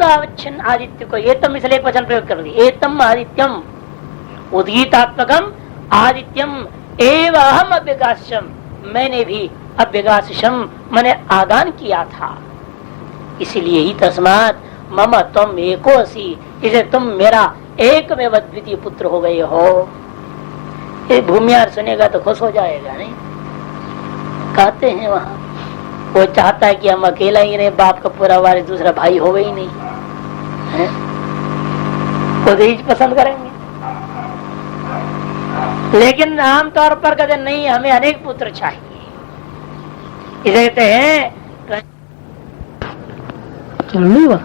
उद्गीतावच्छिन्न आदित्य को एतम इसलिए एक वचन प्रयोग कर दिया, एतम आदित्यम उद्गीतात्मकम आदित्यम एव अहम अभ्यगास्यम, मैंने भी अभ्यगासम मैंने आगान किया था, इसीलिए ही तस्मात् मम तुम एको असि, इसे तुम मेरा एक में द्वितीय पुत्र हो गए हो। ये भूमियार सुनेगा तो खुश हो जाएगा, नहीं कहते हैं वहां वो चाहता है कि हम अकेला ही रहे, बाप का पूरा वारिस दूसरा भाई हो ही नहीं है? खुद ही पसंद करेंगे, लेकिन आमतौर पर कहते नहीं हमें अनेक पुत्र चाहिए। इसे कहते हैं चलो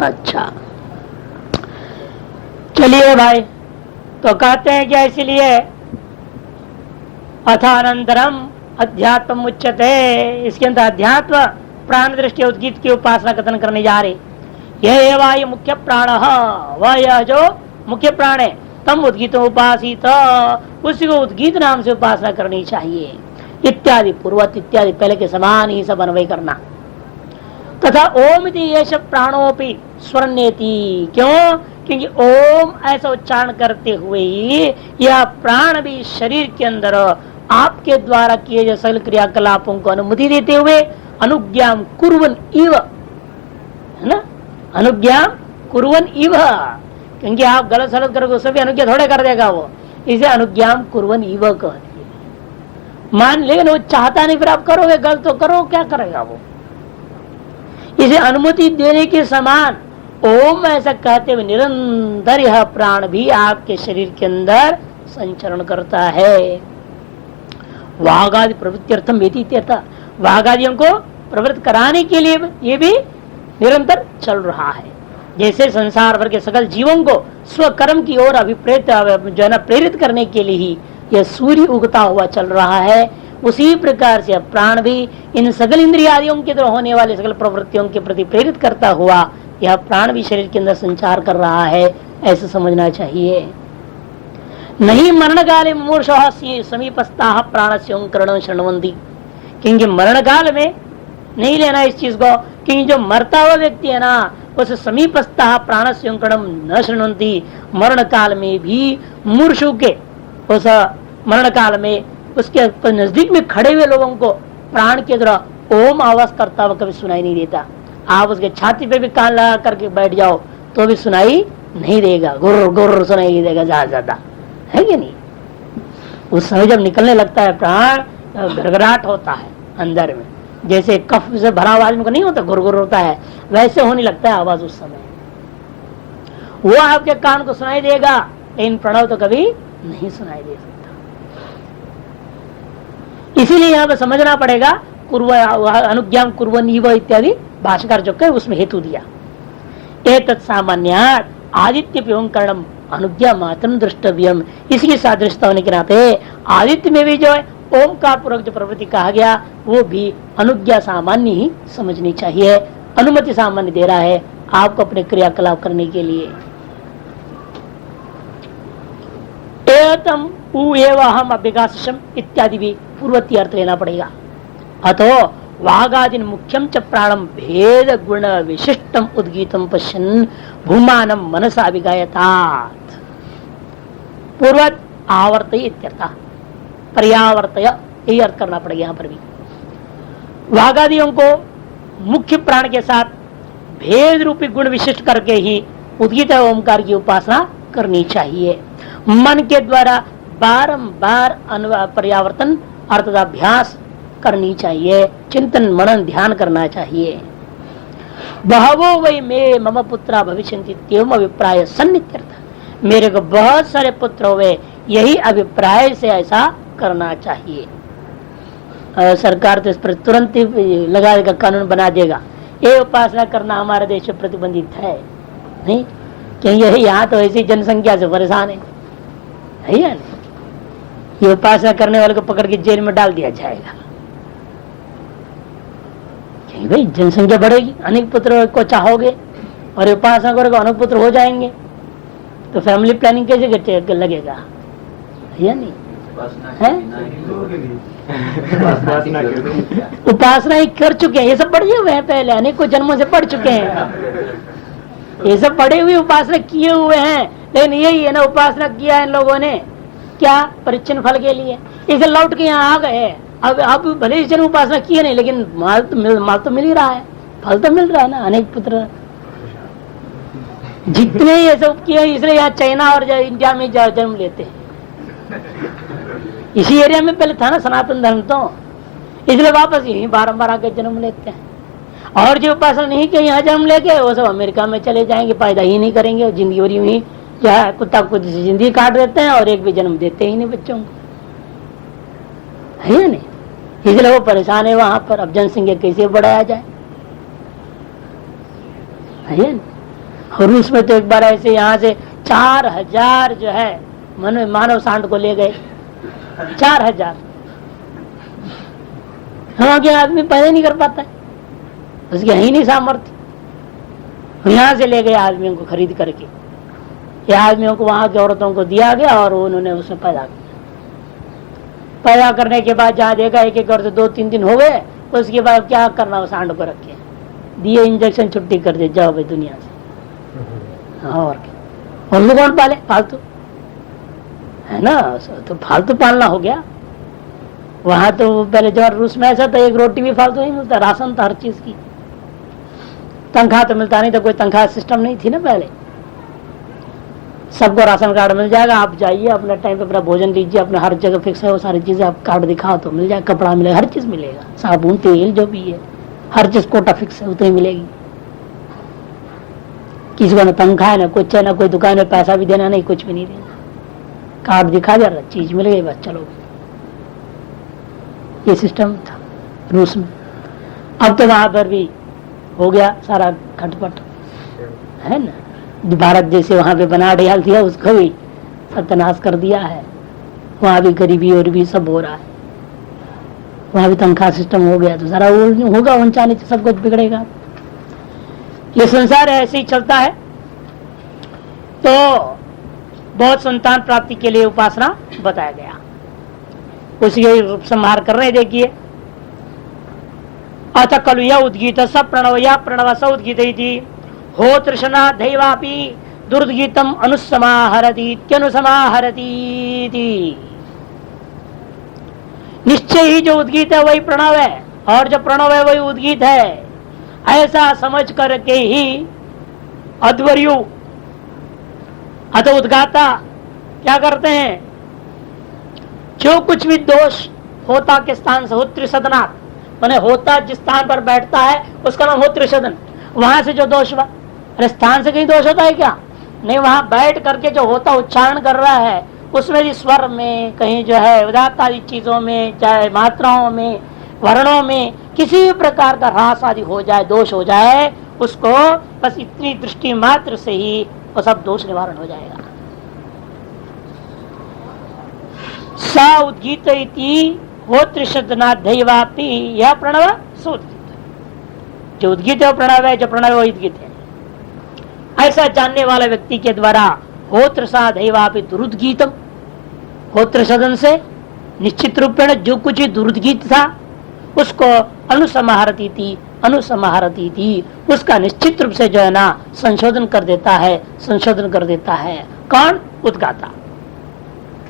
अच्छा चलिए भाई, तो कहते हैं क्या इसीलिए अथानंतरम अध्यात्म उच्चते, इसके अंदर अध्यात्म प्राण दृष्टि उद्गीत की उपासना कथन करने जा रहे। यह एवं मुख्य प्राण, वह यह जो मुख्य प्राण है, तम उद्गीत उपासित, उसी को उद्गीत नाम से उपासना करनी चाहिए। इत्यादि पूर्वत इत्यादि पहले के समान ही सब अन्वय करना। तथा ओम ये प्राणोपि स्वर्णेति, क्यों? क्योंकि ओम ऐसा उच्चारण करते हुए ही यह प्राण भी शरीर के अंदर आपके द्वारा किए गए सकल क्रियाकलापों को अनुमति देते हुए अनुज्ञाम कुर्वन् इव, है ना, अनुज्ञाम कुर्वन् इव, क्योंकि आप गलत सलत करोगे उससे भी अनुज्ञा थोड़े कर देगा वो, इसे अनुज्ञाम कुर्वन् इव कहती है। मान लेकिन वो चाहता नहीं, फिर आप करोगे गलत तो करो, क्या करेगा वो? इसे अनुमति देने के समान ओम ऐसा कहते हुए निरंतर यह प्राण भी आपके शरीर के अंदर संचरण करता है। वाघादि प्रवृत्त्यर्थम व्यतीत्यर्थ, वाघादियों को प्रवृत्त कराने के लिए ये भी निरंतर चल रहा है। जैसे संसार भर के सकल जीवों को स्वकर्म की ओर अभिप्रेत जो है ना प्रेरित करने के लिए ही यह सूर्य उगता हुआ चल रहा है, उसी प्रकार से प्राण भी इन सकल इंद्रियादियों के द्वारा होने वाले सकल प्रवृत्तियों के प्रति प्रेरित करता हुआ यह प्राण भी शरीर के अंदर संचार कर रहा है, ऐसा समझना चाहिए। नहीं मरण काले मूर्छः समीपस्था प्राण से ओंकरण शृण्वन्ति, क्योंकि मरण काल में नहीं लेना इस चीज को, क्योंकि जो मरता हुआ व्यक्ति है ना उस समीपस्था प्राण से ओंकरण न शृण्वन्ति, मरण काल में भी मूर्छु के उस मरण काल में उसके नजदीक में खड़े हुए लोगों को प्राण के द्वारा ओम आवाज करता हुआ कभी सुनाई नहीं देता। आप उसके छाती पे भी कान लगा करके बैठ जाओ तो भी सुनाई नहीं देगा, गुर्र गुर्र सुनाई देगा ज्यादा, है कि नहीं? उस समय जब निकलने लगता है प्राण, घरघराहट होता है अंदर में, जैसे कफ से भरा हुआ आदमी को नहीं होता गुरगुर होता है, वैसे होने लगता है आवाज उस समय। वो आपके कान को सुनाई देगा, लेकिन प्रणव तो कभी नहीं सुनाई दे सकता। इसीलिए यहाँ पे समझना पड़ेगा अनुज्ञाम कुर्वन् इव इत्यादि भाष्यकार जो कहे उसमें हेतु दिया। एतत् सामान्यात् आदित्य ओंकरणम अनुज्ञा मात्रम द्रष्टव्यम, इसकी सादृश्यता होने के नाते आदित्य में भी जो है ओमकार पूर्वक जो प्रवृत्ति कहा गया वो भी अनुज्ञा सामान्य ही समझनी चाहिए, अनुमति सामान्य दे रहा है आपको अपने क्रियाकलाप करने के लिए। एतम हम अभ्यगासम इत्यादि भी पूर्वती अर्थ लेना पड़ेगा। अतो वागादिन मुख्यम च प्राणम भेद गुण विशिष्टम उद्गीतम पश्यन् भूमानम मनसा विगायतात्, पूर्वत आवर्तय इत्यर्थ, पर्यावर्तय यही अर्थ करना पड़ेगा। यहाँ पर भी वागादियों को मुख्य प्राण के साथ भेद रूपी गुण विशिष्ट करके ही उद्गीत ओमकार की उपासना करनी चाहिए। मन के द्वारा बारंबार पर्यावर्तन अर्थाभ्यास करनी चाहिए, चिंतन मनन ध्यान करना चाहिए। बहवो वै मे मम पुत्रा भविष्यन्ति इत्येवम् अभिप्राय सन्नित्यर्थ, मेरे को बहुत सारे पुत्र हुए, यही अभिप्राय से ऐसा करना चाहिए। सरकार तो इस पर तुरंत ही लगा देगा, कानून बना देगा, ये उपासना करना हमारे देश में प्रतिबंधित है नहीं, क्योंकि यहाँ तो ऐसी जनसंख्या से परेशान है या नहीं? ये उपासना करने वाले को पकड़ के जेल में डाल दिया जाएगा, क्योंकि भाई जनसंख्या बढ़ेगी, अनेक पुत्र को चाहोगे और उपासना करोगे अनेक पुत्र हो जाएंगे, तो फैमिली प्लानिंग कैसे लगेगा या नहीं? है? उपासना ही कर चुके हैं, ये सब पढ़े हुए हैं, पहले अनेकों जन्मों से पढ़ चुके हैं, ये सब पढ़े हुए उपासना किए हुए हैं। लेकिन यही है ना, उपासना किया है इन लोगों ने क्या, परिच्छिन्न फल के लिए, इसे लौट के यहाँ आ गए। अब भले ही जन्म उपासना किए नहीं, लेकिन माल तो मिल ही रहा है, फल तो मिल रहा है ना, अनेक पुत्र जितने ये सब किए, इसलिए यहाँ चाइना और इंडिया में जन्म लेते हैं। इसी एरिया में पहले था ना सनातन धर्म, तो इसलिए वापस यही बारंबार आके जन्म लेते हैं। और जो उपासना नहीं कि यहाँ जन्म लेके वो सब अमेरिका में चले जाएंगे, पैदा ही नहीं करेंगे, और जिंदगी भरी ही क्या कुत्ता कुछ जिंदगी काट देते हैं और एक भी जन्म देते ही नहीं बच्चों को, है नहीं। इसलिए वो परेशान है वहां पर, अब जनसंख्या कैसे बढ़ाया जाए, है। और रूस में तो एक बार ऐसे यहाँ से 4000 जो है मानव सांड को ले गए, 4000। वहां के आदमी पैदा नहीं कर पाता है, उसकी है ही नहीं सामर्थ्य। यहाँ से ले गए आदमियों को खरीद करके, ये आदमियों को वहां की औरतों को दिया गया और उन्होंने उसमें पैदा किया। पैदा करने के बाद जहाँ देखा एक एक और 2-3 दिन हो गए, उसके बाद क्या करना, उस सांड को रखे दिए इंजेक्शन, छुट्टी कर दे, जाओ भाई दुनिया से। और क्या, उनको कौन पाले, फालतू है ना, तो फालतू पालना हो गया। वहां तो पहले जब रूस में ऐसा था, एक रोटी भी फालतू नहीं मिलता, राशन था हर चीज की, तनख्वाह तो मिलता नहीं था, कोई तनख्वाह सिस्टम नहीं थी ना पहले, सबको राशन कार्ड मिल जाएगा, आप जाइए अपने टाइम पे अपना भोजन लीजिए, अपने हर जगह फिक्स है वो सारी चीजें, आप कार्ड दिखाओ तो मिल जाएगा, कपड़ा मिलेगा, हर चीज मिलेगा, साबुन तेल जो भी है, हर चीज कोटा फिक्स है, उतनी मिलेगी। किसी को ना तनख्वाह ना कुछ है, ना कोई दुकान में पैसा भी देना नहीं, कुछ भी नहीं देना, कार्ड दिखा जा रहा, चीज मिल गई, बस चलो। ये सिस्टम था रूस में। अब तो वहां पर भी हो गया सारा खटपट, है ना, भारत जैसे वहां पे बना डाल दिया, उसको भी सत्यानाश कर दिया है। वहां भी गरीबी और भी सब हो रहा है, वहां भी तनख्वाह सिस्टम हो गया, तो सारा होगा ऊंचा नीचे सब कुछ बिगड़ेगा। ये संसार ऐसे ही चलता है। तो बहुत संतान प्राप्ति के लिए उपासना बताया गया, उसी संहार कर रहे। देखिए, अथ खलु य उद्गीत स प्रणव या प्रणव स उद्गीत हो तृष्णा दैवापि दुर्गीतम अनुसमाहरति निश्चय ही जो उद्गीत है वही प्रणव है, और जो प्रणव है वही उद्गीत है, ऐसा समझ करके ही अध्वर्यु अथ उद्गाता क्या करते हैं, जो कुछ भी दोष होता के स्थान से, होत्र सदनात् माने होता जिस स्थान पर बैठता है उसका नाम होत्र सदन, वहां से जो दोष हुआ, अरे स्थान से कहीं दोष होता है क्या, नहीं, वहां बैठ करके जो होता उच्चारण कर रहा है उसमें भी स्वर में कहीं जो है उदात्त आदि चीजों में, चाहे मात्राओं में, वर्णों में किसी भी प्रकार का ह्रास आदि हो जाए, दोष हो जाए, उसको बस इतनी दृष्टि मात्र से ही वो सब दोष निवारण हो जाएगा। सा उद्गीत इति होत्र शब्दनाथ दैवापि यह प्रणव सोद्गीत, जो उद्गीत है प्रणव है, जो प्रणव वो उद्गीत है, ऐसा जानने वाला व्यक्ति के द्वारा होत्र सा दैवापि दुरुद्गीतम, होत्र सदन से निश्चित रूप में जो कुछ दुरुद्गीत था उसको अनुसमाहरती थी, उसका निश्चित रूप से जो है ना संशोधन कर देता है। कौन? उद्गाता।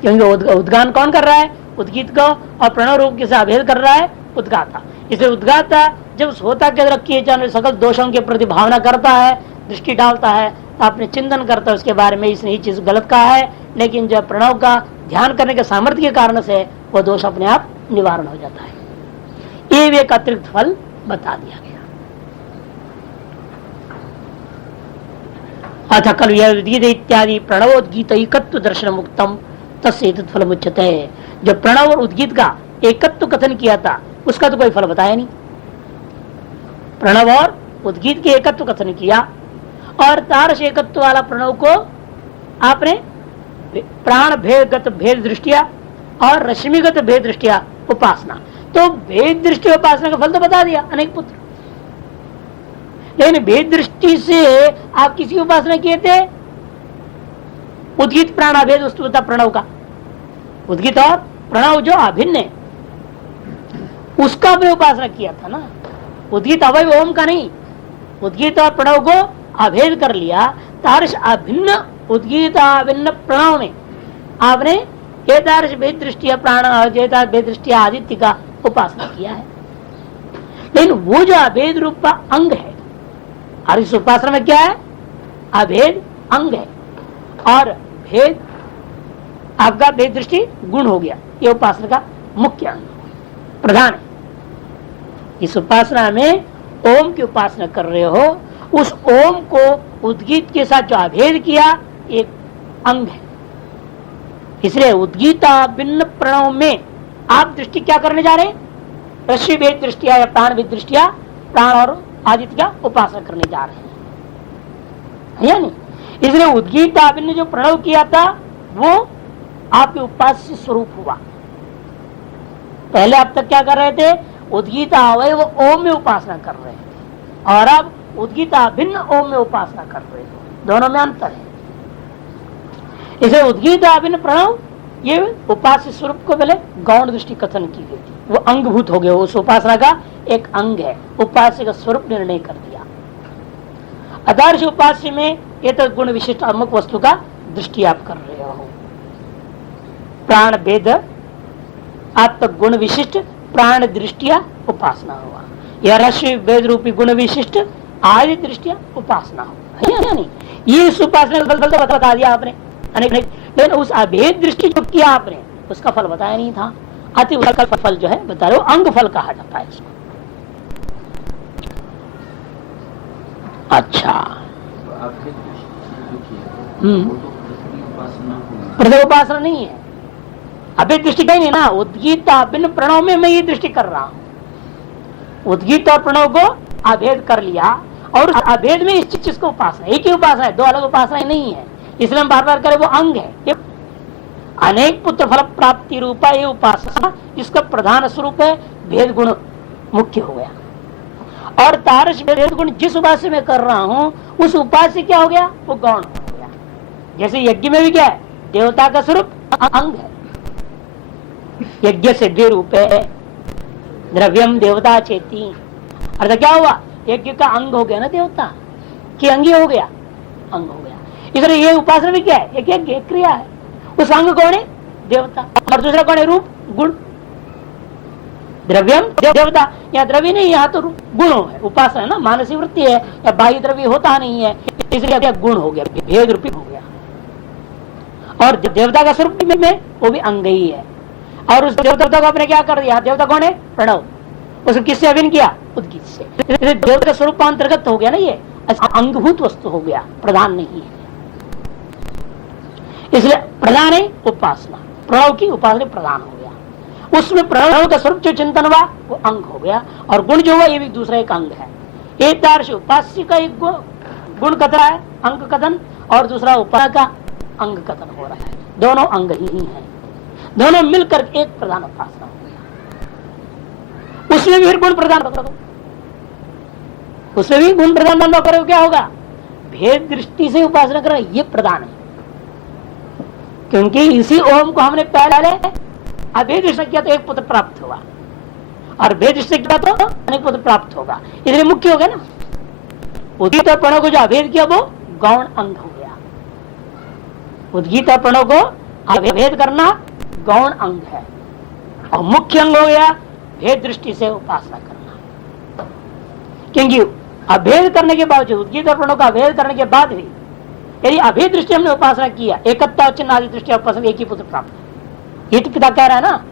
क्योंकि उद्गान कौन कर रहा है? उद्गीत को, और प्रणव रूप के साथ अभेद कर रहा है उद्गाता। इसलिए उद्गाता जब उस होता के अंदर किए जाने सकल दोषों के प्रति भावना करता है, दृष्टि डालता है, तो अपने चिंतन करता है उसके बारे में, इसने ये चीज गलत कहा है, लेकिन जब प्रणव का ध्यान करने के सामर्थ्य के कारण से वो दोष अपने आप निवारण हो जाता है। ये भी एक अतिरिक्त फल बता दिया गया। अथ खलु यद्गीत इत्यादि प्रणवोद्गीत एकत्व दर्शन मुक्तम तस्य फल मुच्यते। जो प्रणव और उद्गीत का एकत्व कथन किया था उसका तो कोई फल बताया नहीं। प्रणव और उद्गीत के एकत्व कथन किया, और तारस एकत्व वाला प्रणव को आपने प्राण भेदगत भेद दृष्टिया और रश्मिगत भेद दृष्टिया उपासना, तो भेद दृष्टि उपासना का फल तो बता दिया, अनेक पुत्र। लेकिन भेद दृष्टि से आप किसी उपासना किए थे? उद्गीत प्राणाभेद वस्तुता प्रणव का, उद्गीत और प्रणव जो अभिन्न है उसका अपने उपासना किया था ना, उद्गीत अवय ओम का नहीं। उद्गीत और प्रणव को अभेद कर लिया, तारस अभिन्न उद्गीत अभिन्न प्रणव में आपने एतादृश भेद दृष्टिया प्राण एतादृश भेद दृष्टिया आदित्य का उपासना किया है। लेकिन वो जो अभेद रूप अंग है, और इस उपासना में क्या है? अभेद अंग है और भेद आपका भेद दृष्टि गुण हो गया। ये उपासना का मुख्य अंग प्रधान है। इस उपासना में ओम की उपासना कर रहे हो, उस ओम को उद्गीत के साथ जो अभेद किया एक अंग है। इसलिए उद्गीता भिन्न प्रणव में आप दृष्टि क्या करने जा रहे हैं? रश्मि भेद दृष्टिया या प्राण भेद दृष्टिया प्राण और आदित्य का उपासना करने जा रहे हैं, या नहीं? इसलिए उद्गीता भिन्न जो प्रणव किया था वो आपके उपास्य स्वरूप हुआ। पहले अब तक क्या कर रहे थे? उद्गीता अवय वो ओम में उपासना कर रहे हैं और अब उद्गीता भिन्न ओम में उपासना कर रहे हैं। दोनों में अंतर है। इसे उद्गीता भिन्न प्रणव ये उपास्य स्वरूप को पहले गौण दृष्टि कथन की गई थी, वो अंगभूत हो गया, उस उपासना का एक अंग है, उपास्य का स्वरूप निर्णय कर दिया। आदर्श उपास्य में ये तो गुण विशिष्ट अमुक वस्तु का दृष्टि आप कर रहे हो। प्राण भेद आत्म गुण विशिष्ट प्राण दृष्टिया उपासना हुआ, या रश्मि भेद रूपी गुण विशिष्ट आदि दृष्टिया उपासना हुआ, है नहीं? ये इस उपासना का बता दिया आपने अनेक, लेकिन उस अभेद दृष्टि जो किया आपने उसका फल बताया नहीं था। अति का फल जो है बता रहे हो, अंग फल कहा जाता है इसको। अच्छा, प्रदेव उपासना नहीं है, अभेद दृष्टि कहीं नहीं ना। उद्गीता भिन्न प्रणव में मैं ये दृष्टि कर रहा हूं। उद्गीत और प्रणव को अभेद कर लिया और उस अभेद में इस चीज को उपासना, एक ही उपासना है, दो अलग उपासनाएं नहीं है। इसलिए हम बार बार करें वो अंग है। ये अनेक पुत्र फल प्राप्ति रूपा ये उपासना, इसका प्रधान स्वरूप है भेद गुण मुख्य हो गया। और तारस भेद गुण जिस उपास्य में कर रहा हूं उस उपास्य क्या हो गया? वो गौण हो गया। जैसे यज्ञ में भी क्या है? देवता का स्वरूप अंग है। यज्ञ से द्वे रूप है, द्रव्यम देवता चेती। अर्थ क्या हुआ? यज्ञ का अंग हो गया ना, देवता की अंगी हो गया, अंग हो गया। इसलिए ये उपासना भी क्या है? एक यज्ञ क्रिया है। उस अंग कौन है? देवता। और दूसरा कौन है? रूप गुण। द्रव्यम देवता, या द्रव्य नहीं, यहाँ तो गुण है। उपासना है ना, मानसिक वृत्ति है, या बाह्य द्रव्य होता नहीं है, इसलिए गुण हो गया, भेद रूपी हो गया। और देवता का स्वरूप में वो भी अंग ही है। और उस देवता को आपने क्या कर दिया? देवता कौन है? प्रणव। उसको किससे अभिन्न किया? उद्गीत से। देवता का स्वरूप अंतर्गत हो गया ना, ये अंगभूत वस्तु हो गया, प्रधान नहीं है। इसलिए प्रधान है उपासना, प्रणव की उपासना प्रधान हो गया। उसमें प्रणव का स्वरूप जो चिंतन हुआ वो अंग हो गया, और गुण जो हुआ ये भी दूसरा एक अंग है। एक तारश उपास्य का एक गुण कथन है, अंग कथन, और दूसरा उपासना का अंग कथन हो रहा है। दोनों अंग ही है, दोनों मिलकर एक प्रधान उपासना हो गया। उसमें भी गुण प्रधान करो, उसमें भी गुण प्रधान करो, क्या होगा? भेद दृष्टि से उपासना करो, ये प्रधान है। क्योंकि इसी ओम को हमने पहले अभेद दृष्टि किया तो एक पुत्र प्राप्त हुआ, और भेद दृष्टि किया तो अनेक पुत्र प्राप्त होगा, इसलिए मुख्य हो गया ना। उद्गीत और प्रणव को जो अभेद किया वो गौण अंग हो गया। उद्गीत और प्रणव को अभेद करना गौण अंग है, और मुख्य अंग हो गया भेद दृष्टि से उपासना करना। क्योंकि अभेद करने के बावजूद, उद्गीत और प्रणव का अभेद करने के बाद भी यदि अभेद दृष्टि हमने उपासना किया, एकत्ता चिन्ह आदि दृष्टि उपासना, एक ही पुत्र प्राप्त। ये तो पिता कह रहा है ना,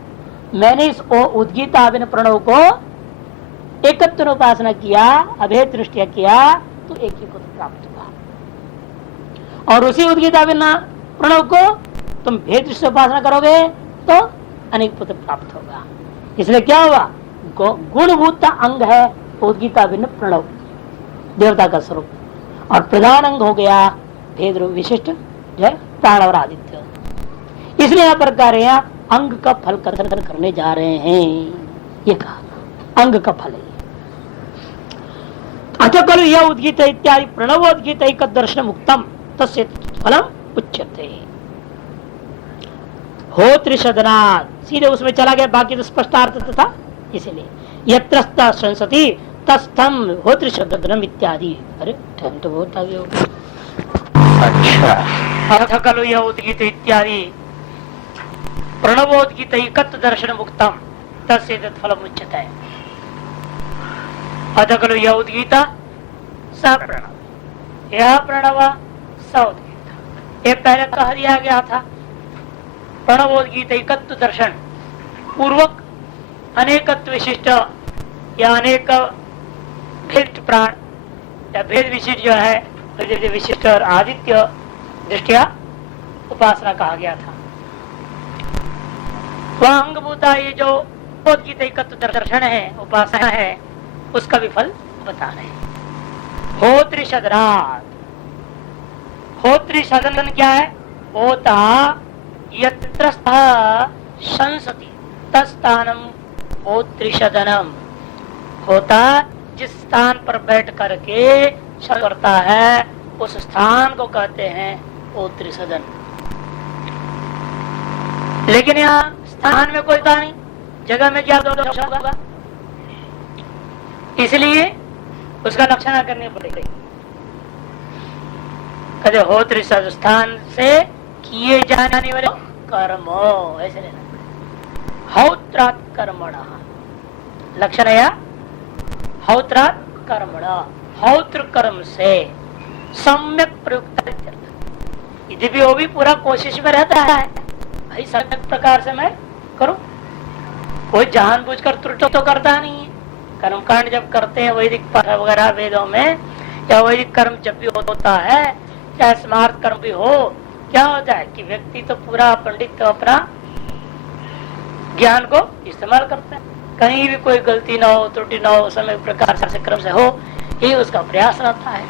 मैंने इस उद्गीत अभिन्न प्रणव को एकत्व उपासना किया, अभेद दृष्टिया किया, तो एक ही पुत्र प्राप्त होगा। और उसी उद्गीत अभिन्न प्रणव को तुम भेद दृष्टि उपासना करोगे तो अनेक पुत्र प्राप्त होगा। इसलिए क्या हुआ? गुणभूत अंग है उद्गीता भिन्न प्रणव, देवता का स्वरूप, और प्रधान अंग हो गया भेद विशिष्ट प्राण और आदित्य। इसलिए यहाँ पर कह रहे हैं अंग का फल कथन करने जा रहे हैं। ये कहा अंग का फल है। अच्छा, कल यह उद्गीत इत्यादि प्रणवोद्गीत एक दर्शन उत्तम तस्य फलम उच्यते। हो त्रिशदनाथ, सीधे उसमें चला गया, बाकी तो स्पष्टार्थ था। इसलिए यत्रस्ता संसति तस्थम हो त्रिशदनम इत्यादि। अरे टाइम तो बहुत आगे हो गया। अच्छा खलु यह उद्गीत इत्यादि प्रणवोद्गीत एकत्र दर्शन मुक्तम तस्य फलम उच्यते है। अथ खलु यह उद्गीत स प्रणव, यह प्रणव स उद्गीत, ये पहले कह दिया गया था। प्रणवोद्गीत एकत्व दर्शन पूर्वक अनेकत्व विशिष्ट या अनेक भेद प्राण या भेद विशिष्ट जो है विशिष्ट और आदित्य दृष्टिया उपासना कहा गया था। वह अंगभूता ये जो उद्गीत एकत्व दर्शन है, उपासना है, उसका भी फल बता रहे हैं। होत्री शदरात, होत्री शदन क्या है? होता यत्र संसति तस्थानम होत्रिशदनम, होता जिस स्थान पर बैठ करके करता है उस स्थान को कहते हैं होत्रिशदन। लेकिन यहाँ स्थान में कोई था नहीं, जगह में क्या दोष होगा, इसलिए उसका लक्षण करनी पड़ेगी। कहते होत्रिशद स्थान से किए जाने वाले कर्म, ऐसे लेना। हौत्रात कर्मणा लक्षण या हौत्रात कर्मणा, हौत्र कर्म से सम्यक प्रयुक्त, यदि भी वो भी पूरा कोशिश में रहता है भाई सम्यक प्रकार से मैं करूं। कोई जानबूझकर त्रुटि तो करता नहीं है। कर्मकांड जब करते हैं वैदिक वगैरह वेदों में, या वैदिक कर्म जब भी होता है, चाहे स्मार्त कर्म भी हो, क्या होता है कि व्यक्ति तो पूरा पंडित तो अपना ज्ञान को इस्तेमाल करता है, कहीं भी कोई गलती ना हो, त्रुटि ना हो, समय प्रकार से क्रम से हो, ये उसका प्रयास रहता है।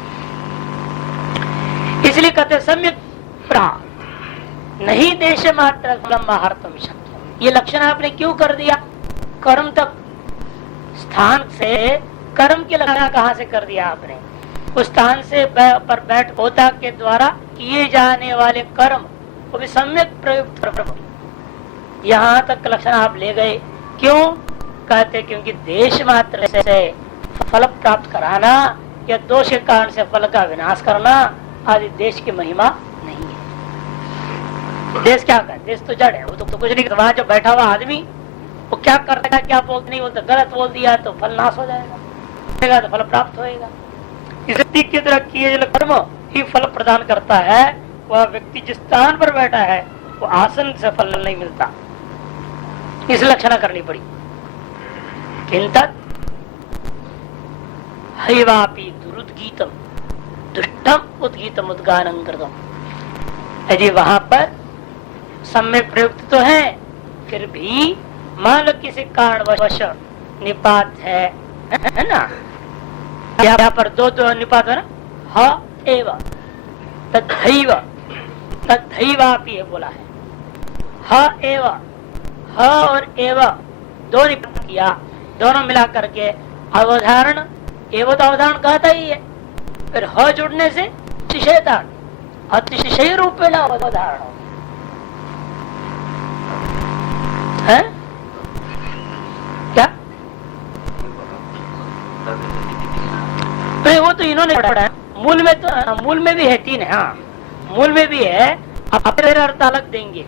इसलिए कहते सम्यक प्राण नहीं देश मात्र महारतम शक्य। ये लक्षण आपने क्यों कर दिया? कर्म तक स्थान से कर्म की लक्षण कहाँ से कर दिया आपने? उस स्थान से पर बैठ होता के द्वारा किए जाने वाले कर्म वो भी सम्यक प्रयुक्त, यहाँ तक लक्षण आप ले गए। क्यों कहते? क्योंकि देश मात्र से फल प्राप्त कराना या दोष के कारण से फल का विनाश करना आदि देश की महिमा नहीं है। देश क्या कर, देश तो जड़ है, वो तो कुछ नहीं। वहां जो बैठा हुआ आदमी वो क्या करता है, क्या बोलते नहीं बोलता, गलत बोल दिया तो फल नाश हो जाएगा, तो फल प्राप्त होएगा। इस व्यक्ति की तरह किए जो कर्म ही फल प्रदान करता है। वह व्यक्ति जिस स्थान पर बैठा है वो आसन से फल नहीं मिलता, इस लक्षण करनी पड़ी। किंतु हैवापि दुरुद्गीतम दुष्टम उद्गीतम उद्गानं कृतम, यदि वहां पर सम्यक प्रयुक्त तो है, फिर भी मान लो किसी कारणवश निपात है ना, यहाँ पर दो निपात है ना, ह एव तद्धैव, तद्धैवापि है बोला है, ह एव, ह और एव दो निपात किया, दोनों मिला करके अवधारण, एवं तो अवधारण कहता ही है, फिर ह जुड़ने से शिशेता अतिशय रूपेण अवधारण है क्या? वो तो इन्होंने पढ़ा है, मूल में तो, मूल में भी है तीन है, हाँ मूल में भी है, अपने अर्थ अलग देंगे।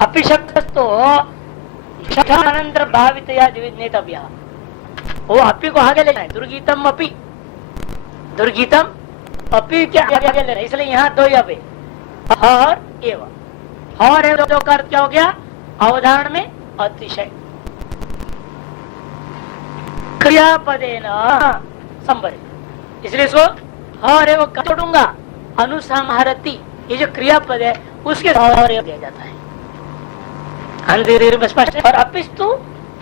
अपि शब्द तो अनंतर भावित या नेतव्य, वो अपी को आगे लेना है, दुर्गीतम अपी, दुर्गीतम अपी के आगे लेना है, इसलिए यहाँ दो अब और एवं, और एवं दो का अर्थ क्या हो गया? अवधारण में अतिशय क्रियापदे न संबरित, इसलिए इसको और एवं छोड़ूंगा अनुसंहारती, ये जो क्रियापद है उसके और एवं दिया जाता है स्पष्ट है। और अपिस्तु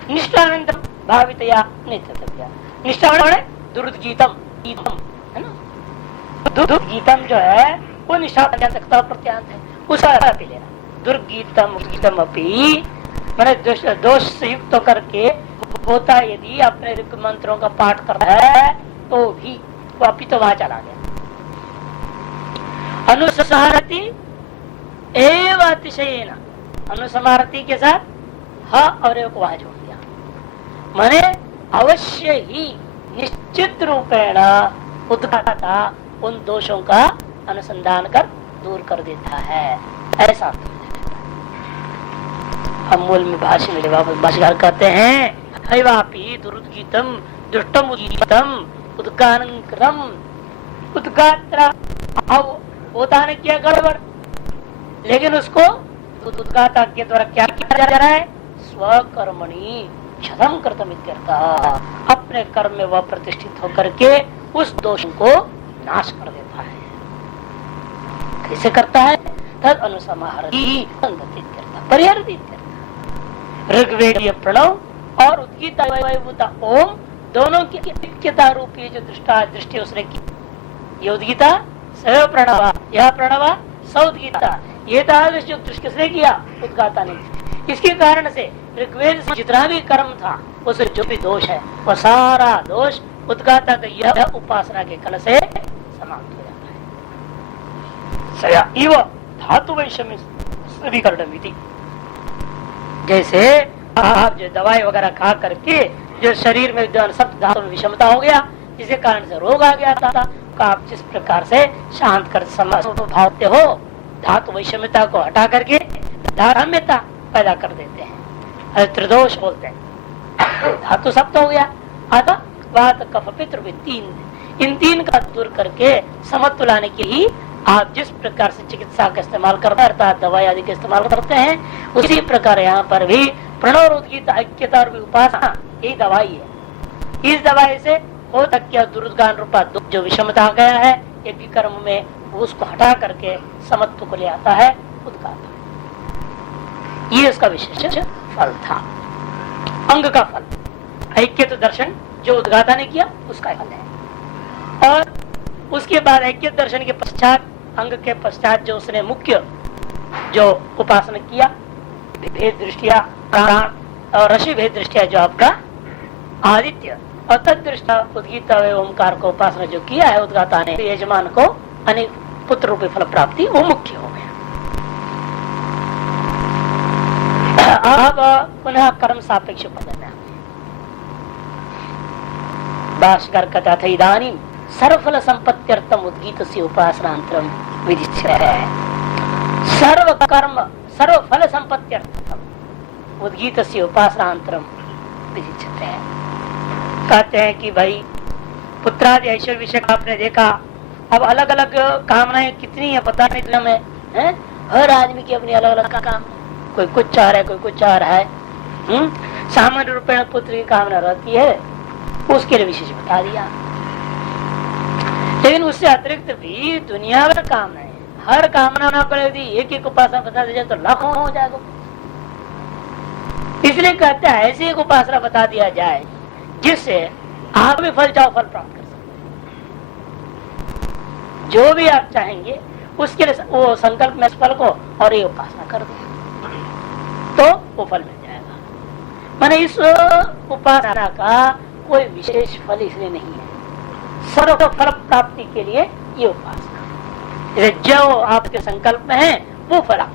निष्ठानंतर भावितया नेतव्या, निष्ठा दुर्गीतम है ना, दुर्गीतम जो है वो निष्ठा प्रत्यांत है, उसका अर्थ लेना। दुर्गीतम गीतम अपी मैंने दोष से युक्त करके होता है, यदि अपने मंत्रों का पाठ करता है तो भी वो अपी तो वहां चला गया। अनुसंहारती एव अतिशयेन अनुसमारती के साथ ह अवयव को वहां जोड़ दिया, माने अवश्य ही निश्चित रूपेण उद्घाता उन दोषों का अनुसंधान कर दूर कर देता है, ऐसा। हम मूल में भाष्य में भाष्यकार कहते हैं हैवापि दुरुद्गीतम दुष्टम उद्गीतम उद्गानक्रम उद्गात्रा होता ने किया गड़बड़, लेकिन उसको उद्गाता के द्वारा क्या किया जा रहा है, स्वकर्मणि क्षतम कर्तम इत्यर्थ, अपने कर्म में वह प्रतिष्ठित होकर के उस दोष को नाश कर देता है। कैसे करता है, तद अनुसमाहरति परिहरति। ऋग्वेदीय प्रणव और उद्गीता ओम दोनों की ऐक्यता रूपी जो दृष्टि उसने की, ये उद्गीता स प्रणव, यह प्रणव स उद्गीता, ये जो दृष्टि किसने किया, उद्गाता ने। इसके कारण से ऋग्वेद से जितना भी कर्म था उसे जो भी दोष है वह सारा दोष उद्गाता का यह उपासना के कल से समाप्त हो जाता है। सया इव धातु वैषम्य, जैसे आप जो दवाई वगैरह खा करके जो शरीर में जो सब धातु में विषमता हो गया, जिसके कारण से रोग आ गया था, तो आप जिस प्रकार से शांत कर भावते हो, धातु वैषम्यता को हटा करके धारम्यता पैदा कर देते हैं, त्रिदोष बोलते हैं। धातु सप्त हो गया, अतः वात कफ पितृ इन तीन का दूर करके समत्व लाने के लिए आप जिस प्रकार से चिकित्सा का इस्तेमाल करते हैं, अर्थात दवाई आदि का इस्तेमाल करते हैं, उसी प्रकार यहाँ पर भी प्रणव उद्गीता ऐक्यता और उपासना यही दवाई है। इस दवाई से हो तक क्या दुर्गान रूपा जो विषमता आ गया है एक कर्म में, उसको हटा करके समत्व को ले आता है उद्गाता। ये उसका विशेष फल था, अंग का फल। ऐक्यत दर्शन जो उद्गाता ने किया उसका फल है। और उसके बाद ऐक्यत दर्शन के पश्चात, अंग के पश्चात जो उसने मुख्य जो उपासना किया, भेद दृष्टिया प्राण और ऋषि भेद दृष्टिया जो आपका आदित्य, और तद दृष्टा उद्गीता ओमकार को उपासना जो किया है उद्गाता ने, यजमान को अनेक पुत्र रूपी फल प्राप्ति, वो मुख्य हो गया। अब पुनः कर्म सापेक्ष पद में भाष्यकार कहता था, इदानीं सर्वफल संपत्त्यर्थम उद्गीत से उपासनांतरम विदिच्यते। सर्व कर्म सर्व फल संपत्त्यर्थम उद्गीत से उपासनांतरम विदिच्यते। कहते हैं कि भाई पुत्रादि ऐश्वर्य विषय आपने देखा, अब अलग अलग कामनाएं कितनी है पता नहीं तुम्हें, है? हर आदमी की अपनी अलग अलग काम, कोई कुछ चाह रहा है, कोई कुछ चाह रहा है। सामान्य रूप में पुत्र की कामना रहती है, उसके लिए विशेष बता दिया। लेकिन उससे अतिरिक्त भी दुनिया भर कामना है, हर कामना ना कर दी एक एक उपासना बता दी जाए तो लाखों हो जाएगा। इसलिए कहते हैं ऐसी एक उपासना बता दिया जाए जिससे आप भी फल चाहो फल प्राप्त कर सकते, जो भी आप चाहेंगे उसके लिए वो संकल्प में फल को और ये उपासना कर दो तो वो फल मिल जाएगा। माने इस उपासना का कोई विशेष फल इसलिए नहीं है, सर्व फल प्राप्ति के लिए ये उपासना, जो आपके संकल्प में है वो फल आप।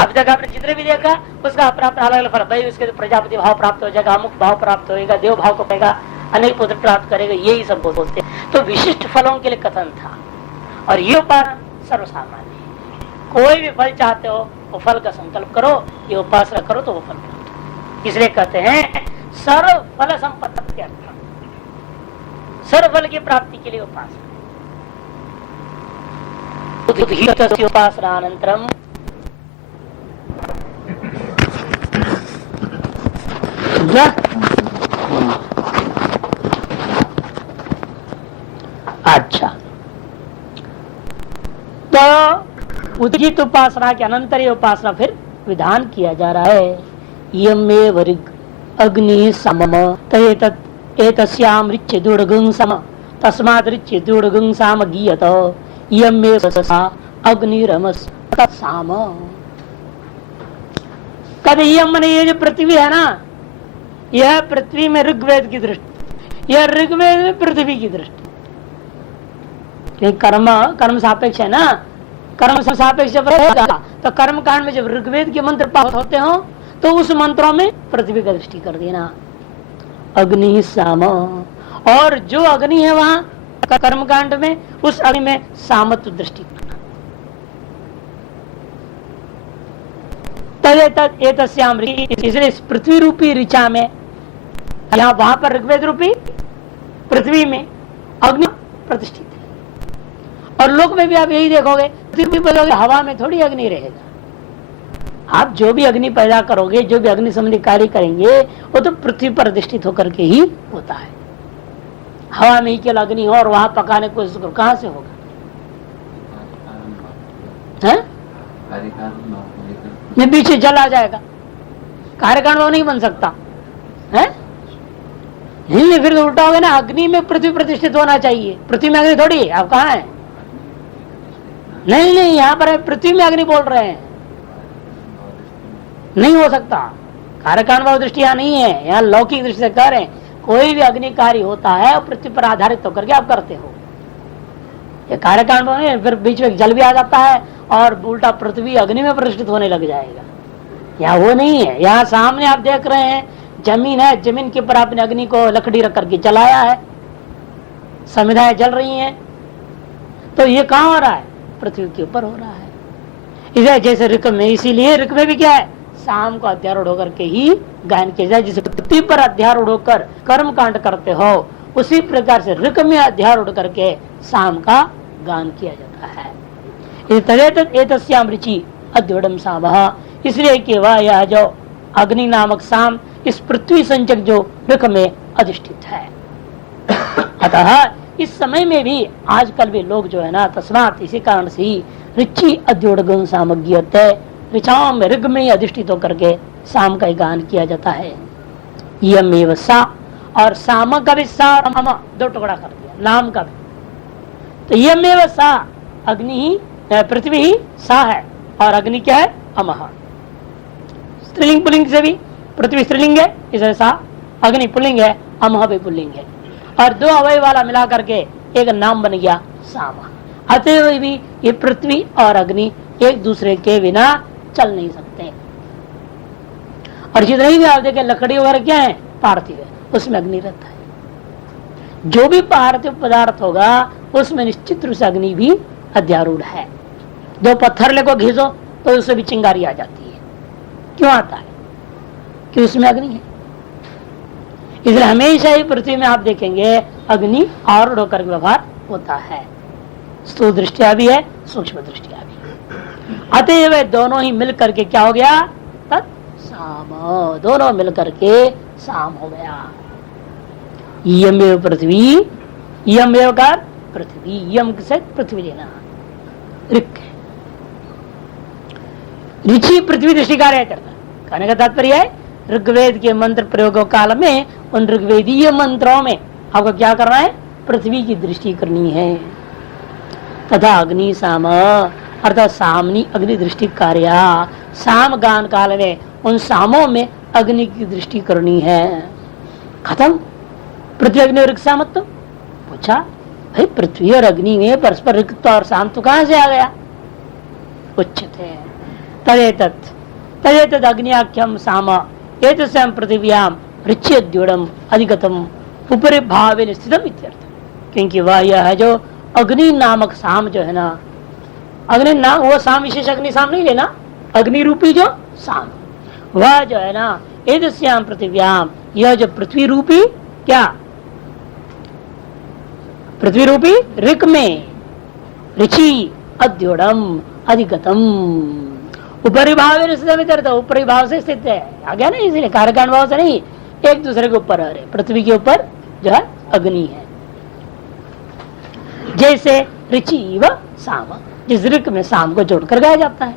अभी तक आपने जितने भी देखा उसका अपना अपना अलग अलग फल, भाई उसके प्रजापति भाव प्राप्त हो जाएगा, अमुक भाव प्राप्त होगा, देव भाव को कहेगा, अनेक पुत्र प्राप्त करेगा, यही सब बोलते हैं। तो विशिष्ट फलों के लिए कथन था, और ये उपासना सर्वसामान्य है। कोई भी फल चाहते हो वो फल का संकल्प करो, ये उपासना करो तो वो फल प्राप्त। इसलिए कहते हैं सर्व फल संपत्ति, सर्व फल की प्राप्ति के लिए उपासना। उपासना अनंतरम अच्छा, तो उद्गीत उपासना के अनंतर ये उपासना फिर विधान किया जा रहा है। यमे वरिग अग्नि समम तस्याम ऋच्य दुर्गं सम तस्मात् ऋच्य दुर्गं साम गीयत यमे ससा अग्निरमस तत्साम। कद यम ने ये जो पृथ्वी है ना, यह पृथ्वी में ऋग्वेद की दृष्टि, यह ऋग्वेद में पृथ्वी की दृष्टि। कर्म कर्म सापेक्ष है ना, कर्म सापेक्ष जब रहेगा तो कर्म कांड में जब ऋग्वेद के मंत्र पाठ होते हो तो उस मंत्रों में पृथ्वी का दृष्टि कर देना। अग्नि साम, और जो अग्नि है वहां कर्म कांड में, उस अग्नि में सामत्व दृष्टि करना। तदेतस्याम, इसलिए इस पृथ्वी रूपी ऋचा में, यहाँ वहां पर ऋग्वेद रूपी पृथ्वी में अग्नि प्रतिष्ठित है। और लोक में भी आप यही देखोगे, पृथ्वी पर हवा में थोड़ी अग्नि रहेगा। आप जो भी अग्नि पैदा करोगे, जो भी अग्नि संबंधी कार्य करेंगे, वो तो पृथ्वी पर अधिष्ठित होकर के ही होता है। हवा में ही केवल अग्नि हो और वहां पकाने को कहां से होगा? पीछे जल आ जाएगा, कार्यकारण वो नहीं बन सकता है। फिर तो उल्टा होगा ना, अग्नि में पृथ्वी प्रतिष्ठित होना चाहिए। पृथ्वी में अग्नि थोड़ी है, आप कहाँ है? नहीं, यहाँ पर पृथ्वी में अग्नि बोल रहे हैं, नहीं हो सकता। कार्यकारण भाव दृष्टि यहाँ नहीं है, यहाँ लौकिक दृष्टि से कह रहे हैं। कोई भी अग्नि कार्य होता है और पृथ्वी पर आधारित होकर के आप करते हो। ये कार्यकारण भाव नहीं, फिर बीच में जल भी आ जाता है और उल्टा पृथ्वी अग्नि में प्रतिष्ठित होने लग जाएगा। यहाँ वो नहीं है। यहाँ सामने आप देख रहे हैं जमीन है, जमीन के ऊपर आपने अग्नि को लकड़ी रख करके जलाया है, समिधाएं जल रही हैं, तो ये कहाँ हो रहा है? पृथ्वी के ऊपर हो रहा है। इसे जैसे ऋक में, इसीलिए ऋक में भी क्या है? शाम को अध्यारूढ़ होकर के ही गायन किया जाए। जिसे पृथ्वी पर अध्यारूढ़ होकर कर्म कांड करते हो, उसी प्रकार से ऋक में अध्यारूढ़ करके शाम का गान किया जाता है। एतस्याम ऋचि अद्योडम साम, इसलिए कि वह यह जो अग्नि नामक शाम इस पृथ्वी संचक जो ऋक में अधिष्ठित है। अतः इस समय में भी आजकल भी लोग जो है ना, तस्मात इसी कारण से ही ऋचि अद्योडगम सामज्ञ ऋचाओं में ऋग में ही अधिष्ठित होकर के शाम का गान किया जाता है। यमेव सा, और साम का भी सा और दो टुकड़ा कर दिया, नाम का भी। तो यमेव सा, अग्नि ही पृथ्वी ही सा है, और अग्नि क्या है? अमह। स्त्रीलिंग पुल्लिंग से भी पृथ्वी स्त्रीलिंग है, इसे सा, अग्नि पुल्लिंग है, अमह भी पुल्लिंग है, और दो अवय वाला मिला करके एक नाम बन गया साम। अतएव भी ये पृथ्वी और अग्नि एक दूसरे के बिना चल नहीं सकते। और जितने भी आप देखें लकड़ी वगैरह क्या है? पार्थिव है, उसमें अग्नि रहता है। जो भी पार्थिव पदार्थ होगा उसमें निश्चित रूप से अग्नि भी अध्यारूढ़ है। दो पत्थर लेको घिसो तो उससे भी चिंगारी आ जाती है। क्यों आता है? कि उसमें अग्नि है। इसलिए हमेशा ही पृथ्वी में आप देखेंगे अग्नि आरूढ़ होकर व्यवहार होता है। स्थूल दृष्टिया भी है, सूक्ष्म दृष्टिया भी। अतएव दोनों ही मिल करके क्या हो गया? तत्साम, दोनों मिल करके साम हो गया। यमेव पृथ्वी, यमेव का पृथ्वी, यम से पृथ्वी लेना, ऋक ऋचि पृथ्वी दृष्टि कार्य करता। कहने का तात्पर्य है ऋग्वेद के मंत्र प्रयोगों काल में उन ऋग्वेदीय मंत्रों में आपको क्या करना है? पृथ्वी की दृष्टि करनी है। तथा अग्नि साम, अर्थात सामनी अग्नि दृष्टि कार्य, साम गान काल में उन सामों में अग्नि की दृष्टि करनी है। खत्म। पृथ्वी अग्नि ऋक सामत्व पूछा, भाई पृथ्वी और अग्नि में परस्पर ऋक् और साम तो कहां से आ गया? उच्चते तदेतत् अग्नियाख्यम साम एतस्याम पृथिव्याम ऋच्यद्योडम अधिगतम उपरि भावे स्थितम इत्यर्थ। क्योंकि वह यह है जो अग्नि नामक साम जो है ना, अग्नि नाम वो साम विशेष अग्नि साम नहीं लेना, अग्नि रूपी जो साम वह जो है ना, एतस्याम पृथिव्याम, यह जो पृथ्वी रूपी क्या? पृथ्वी रूपी ऋक में ऋचि अद्योडम अधिगतम ऊपरी भाव ऊपरी भाव से स्थित है। आ गया ना, इसलिए कार्यकारण भाव से नहीं, एक दूसरे के ऊपर है। पृथ्वी के ऊपर जो है अग्नि है, जैसे ऋचि व साम, जिस ऋक में साम को जोड़कर गाया जाता है।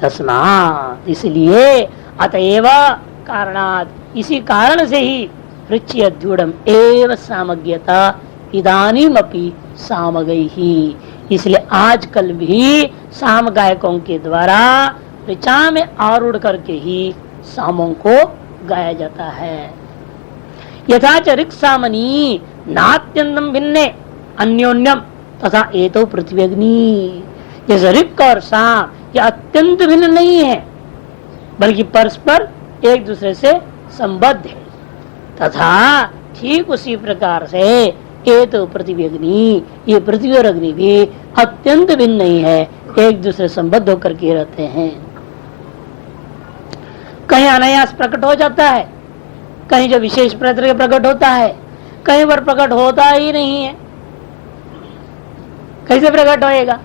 तस्मात्, इसलिए अतएव कारणात्, इसी कारण से ही ऋचि अद्यूढ़ एव सामज्ञता इदानीमपि सामगैहि, इसलिए आजकल भी साम गायकों के द्वारा ऋचा में आरूढ़ करके ही सामों को गाया जाता है। यथा च ऋक् सामनी नात्यंतम भिन्ने अन्योन्यम तथा ये तो पृथ्वी अग्नि, जैसे ऋक् और साम ये अत्यंत भिन्न नहीं है बल्कि परस्पर एक दूसरे से संबद्ध है। तथा ठीक उसी प्रकार से ये तो पृथ्वी अग्नि, ये पृथ्वी और अग्नि भी अत्यंत भिन्न नहीं है, एक दूसरे संबद्ध होकर के रहते हैं। कहीं अनायास प्रकट हो जाता है, कहीं जो विशेष प्रयत्न प्रकट होता है, कहीं पर प्रकट होता ही नहीं है। कैसे प्रकट होएगा,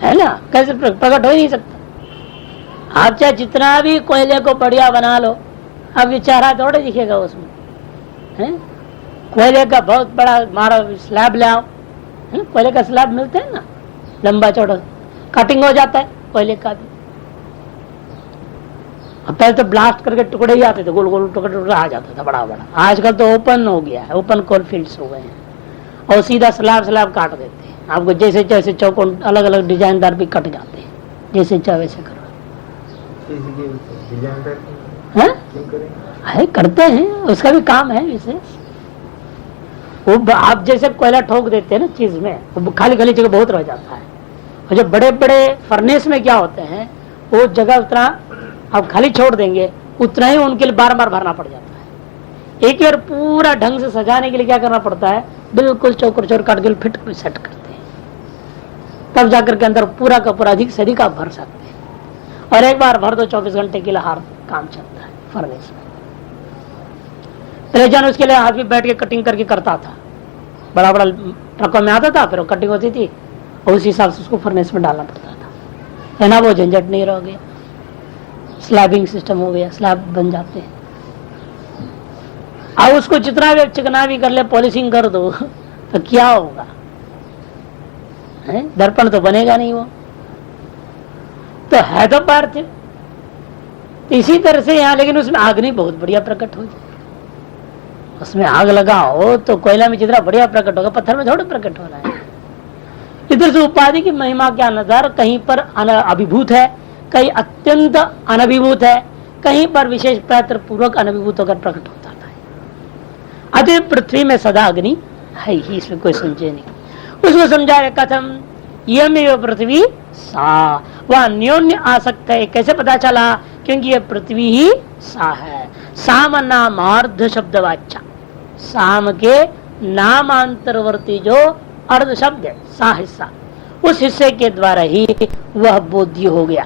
है ना, कैसे प्रकट हो ही नहीं सकता। आप चाहे जितना भी कोयले को बढ़िया बना लो, अब चेहरा थोड़े दिखेगा उसमें, है? कोयले का बहुत बड़ा मारा स्लैब ले आओ, कोयले का स्लैब मिलते हैं ना, लंबा चौड़ा, कटिंग हो जाता है कोयले का भी। अब पहले तो ब्लास्ट करके टुकड़े ही आते थे, गोल गोल टुकड़े टुकड़े आ जाता था बड़ा बड़ा। आजकल तो ओपन हो गया है, ओपन कोल फील्ड्स हो गए हैं और सीधा स्लैब स्लैब काट देते हैं। आपको जैसे जैसे चौकोन अलग अलग डिजाइनदार भी कट जाते हैं, जैसे चाहे वैसे करो। है करते हैं, उसका भी काम है विशेष। वो आप जैसे कोयला ठोक देते हैं ना चीज में, वो खाली खाली जगह बहुत रह जाता है। और जो बड़े बड़े फर्नेस में क्या होते हैं, वो जगह उतना आप खाली छोड़ देंगे, उतना ही उनके लिए बार बार भरना पड़ जाता है। एक बार पूरा ढंग से सजाने के लिए क्या करना पड़ता है, बिल्कुल चौकर चौर काट के फिट सेट करते हैं, तब जाकर के अंदर पूरा का पूरा अधिक से अधिक आप भर सकते हैं। और एक बार भर दो 24 घंटे के लिए हर काम चलता है फर्नेस में। पहले जान उसके लिए आदमी बैठ के कटिंग करके करता था, बड़ा बड़ा ट्रकों में आता था, फिर वो कटिंग होती थी और उस हिसाब से उसको फर्नेस में डालना पड़ता था, है ना। वो झंझट नहीं रह गया, स्लैबिंग सिस्टम हो गया, स्लैब बन जाते हैं। अब उसको जितना भी चिकना भी कर ले, पॉलिशिंग कर दो तो क्या होगा, दर्पण तो बनेगा नहीं। वो तो है तो पार्थिव। इसी तरह से यहाँ, लेकिन उसमें आग नहीं बहुत बढ़िया प्रकट हो जाए। उसमें आग लगाओ तो कोयला में जितना बढ़िया प्रकट होगा, पत्थर में थोड़ा प्रकट हो रहा है। इधर से उपाधि की महिमा के अनुसार कहीं पर अभिभूत है, कहीं अत्यंत अनभिभूत है, कहीं पर विशेष प्रयत्न पूर्वक अनभिभूत होकर प्रकट होता है। अतः पृथ्वी में सदा अग्नि है ही, इसमें कोई संशय नहीं। उसको समझाया कथम, यमेव पृथ्वी सा, वह अन्योन्य आसक्त है। कैसे पता चला, क्योंकि यह पृथ्वी ही सा है। साम नामार्ध शब्दवाच्या, साम के नामांतरवर्ती जो अर्ध शब्द है, सा हिस्सा, उस हिस्से के द्वारा ही वह बोध्य हो गया।